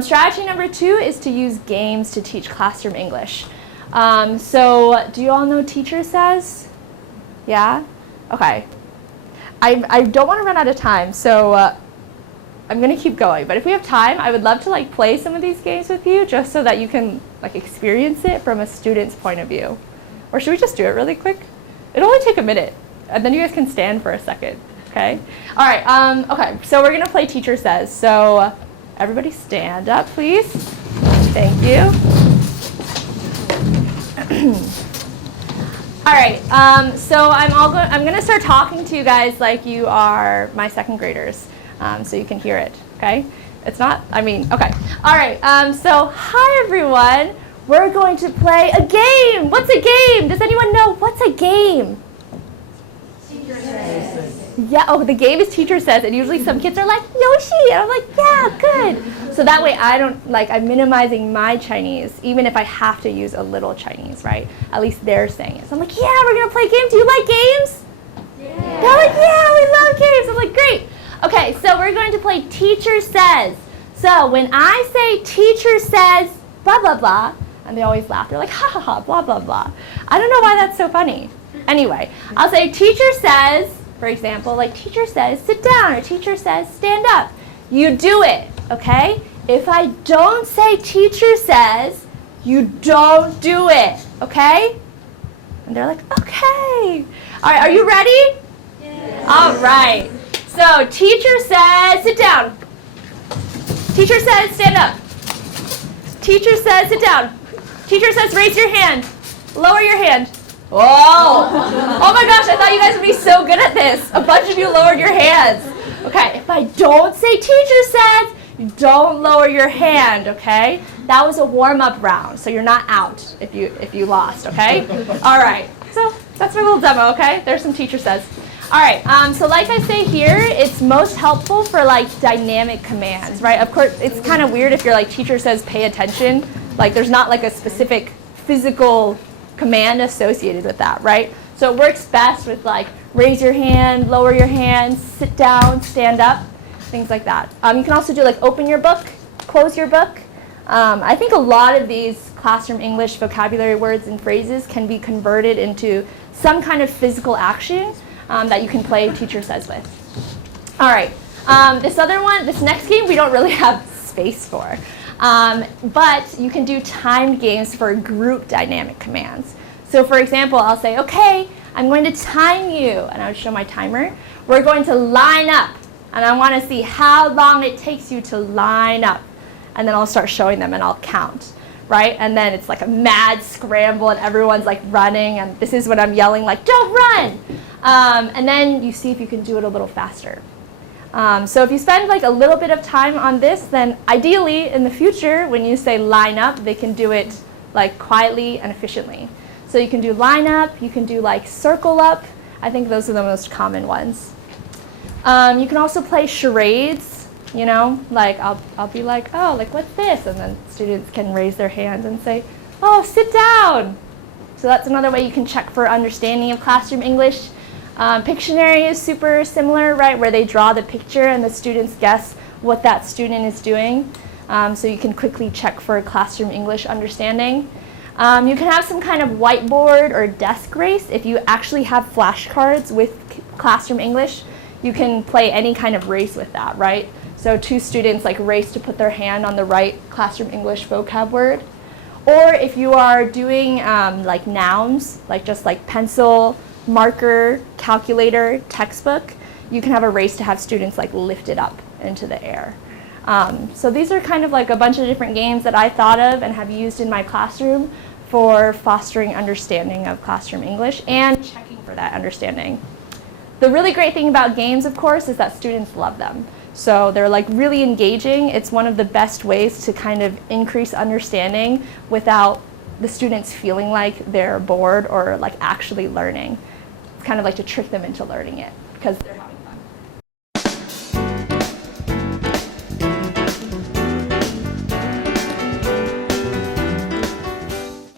Strategy number 2 is to use games to teach classroom English. So do you all know Teacher Says? Yeah? Okay. I don't want to run out of time, so I'm going to keep going. But if we have time, I would love to play some of these games with you just so that you can experience it from a student's point of view. Or should we just do it really quick? It'll only take a minute, and then you guys can stand for a second, okay? All right, okay, so we're going to play Teacher Says. So everybody stand up, please. Thank you. All right, so I'm going to start talking to you guys like you are my second graders, so you can hear it, okay? It's not, okay. All right, so hi everyone. We're going to play a game. What's a game? Does anyone know what's a game? Teacher Says. Yeah, oh, the game is Teacher Says, and usually some kids are like, Yoshi, and I'm like, yeah, good. So that way I'm minimizing my Chinese, even if I have to use a little Chinese, right? At least they're saying it. So I'm like, yeah, we're gonna play games. Do you like games? Yeah. They're like, yeah, we love games. I'm like, great. Okay, so we're going to play Teacher Says. So when I say Teacher Says, blah, blah, blah, and they always laugh. They're like, ha, ha, ha, blah, blah, blah. I don't know why that's so funny. Anyway, I'll say Teacher Says, for example, like Teacher Says, sit down, or Teacher Says, stand up. You do it, okay? If I don't say Teacher Says, you don't do it, okay? And they're like, okay. All right, are you ready? Yes. All right. So Teacher Says, sit down. Teacher Says, stand up. Teacher Says, sit down. Teacher Says, raise your hand. Lower your hand. Whoa! Oh my gosh, I thought you guys would be so good at this. A bunch of you lowered your hands. Okay, if I don't say Teacher Says, you don't lower your hand, okay? That was a warm-up round, so you're not out if you lost, okay? All right, so that's my little demo, okay? There's some Teacher Says. All right, so like I say here, it's most helpful for dynamic commands, right? Of course, it's kind of weird if you're Teacher Says pay attention. There's not a specific physical command associated with that, right? So it works best with raise your hand, lower your hand, sit down, stand up, things like that. You can also do open your book, close your book. I think a lot of these classroom English vocabulary words and phrases can be converted into some kind of physical action that you can play Teacher Says with. All right, this next game we don't really have space for. But you can do timed games for group dynamic commands. So for example, I'll say, okay, I'm going to time you, and I would show my timer. We're going to line up, and I want to see how long it takes you to line up. And then I'll start showing them, and I'll count, right? And then it's a mad scramble, and everyone's running, and this is when I'm yelling, don't run! And then you see if you can do it a little faster. So if you spend a little bit of time on this, then ideally in the future, when you say line up, they can do it quietly and efficiently. So you can do line up, you can do circle up. I think those are the most common ones. You can also play charades, you know, I'll be oh, what's this? And then students can raise their hands and say, oh, sit down. So that's another way you can check for understanding of classroom English. Pictionary is super similar, right, where they draw the picture and the students guess what that student is doing. So you can quickly check for classroom English understanding. You can have some kind of whiteboard or desk race. If you actually have flashcards with classroom English, you can play any kind of race with that, right? So two students race to put their hand on the right classroom English vocab word. Or if you are doing nouns, just pencil, marker, calculator, textbook, you can have a race to have students lift it up into the air. So these are kind of a bunch of different games that I thought of and have used in my classroom for fostering understanding of classroom English and checking for that understanding. The really great thing about games, of course, is that students love them. So they're really engaging. It's one of the best ways to kind of increase understanding without the students feeling like they're bored or actually learning. It's kind of to trick them into learning it because they're